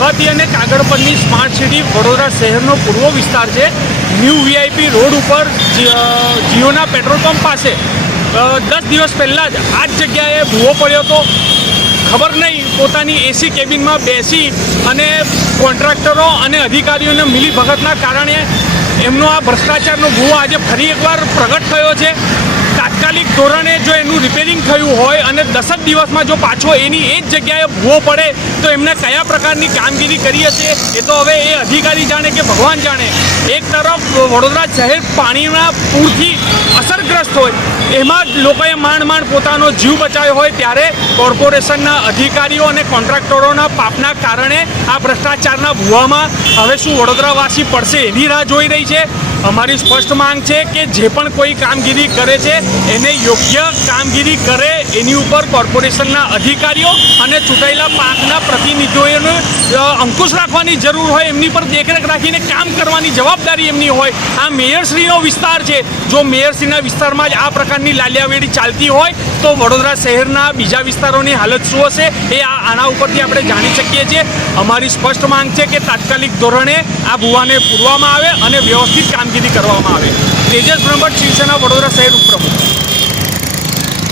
પ્રભાતી અને કાગળ પરની સ્માર્ટ સિટી વડોદરા શહેરનો પૂર્વ વિસ્તાર છે। ન્યૂ વીઆઈપી રોડ ઉપર જીઓના પેટ્રોલ પંપ પાસે 10 દિવસ પહેલાં જ આ જ જગ્યાએ ભૂવો પડ્યો હતો। ખબર નહીં પોતાની એસી કેબિનમાં બેસી અને કોન્ટ્રાક્ટરો અને અધિકારીઓને મિલીભગતના કારણે એમનો આ ભ્રષ્ટાચારનો ભૂવો આજે ફરી એકવાર પ્રગટ થયો છે। તાત્કાલિક ધોરણે જો એનું રિપેરિંગ થયું હોય અને 10 જ દિવસમાં જો પાછો એની એ જ જગ્યાએ ભૂવો પડે તો એમને કયા પ્રકારની કામગીરી કરી હશે એ તો હવે એ અધિકારી જાણે કે ભગવાન જાણે। એક તરફ વડોદરા શહેર પાણીના પૂરથી અસરગ્રસ્ત હોય એમાં લોકોએ માંડ પોતાનો જીવ બચાવ્યો હોય ત્યારે કોર્પોરેશનના અધિકારીઓ અને કોન્ટ્રાક્ટરોના પાપના કારણે આ ભ્રષ્ટાચારના ભૂવામાં હવે શું વડોદરાવાસી પડશે એની રાહ જોઈ રહી છે। અમારી સ્પષ્ટ માંગ છે કે જે પણ કોઈ કામગીરી કરે છે એને યોગ્ય કામગીરી કરે એની ઉપર કોર્પોરેશનના અધિકારીઓ અને ચૂંટાયેલા પાંખના પ્રતિનિધિઓને અંકુશ રાખવાની જરૂર હોય, એમની પર દેખરેખ રાખીને કામ કરવાની જવાબદારી એમની હોય। આ મેયરશ્રીનો વિસ્તાર છે, જો મેયરશ્રીના વિસ્તારમાં જ આ પ્રકારની લાલિયાવેડી ચાલતી હોય તો વડોદરા શહેરના બીજા વિસ્તારોની હાલત શું હશે એ આના ઉપરથી આપણે જાણી શકીએ છીએ। અમારી સ્પષ્ટ માંગ છે કે તાત્કાલિક ધોરણે આ ભૂવાને પૂરવામાં આવે અને વ્યવસ્થિત કામગીરી કરવામાં આવે। તેજસ બ્રહ્મભટ્ટ, શિવસેના વડોદરા શહેર ઉપપ્રમુખ।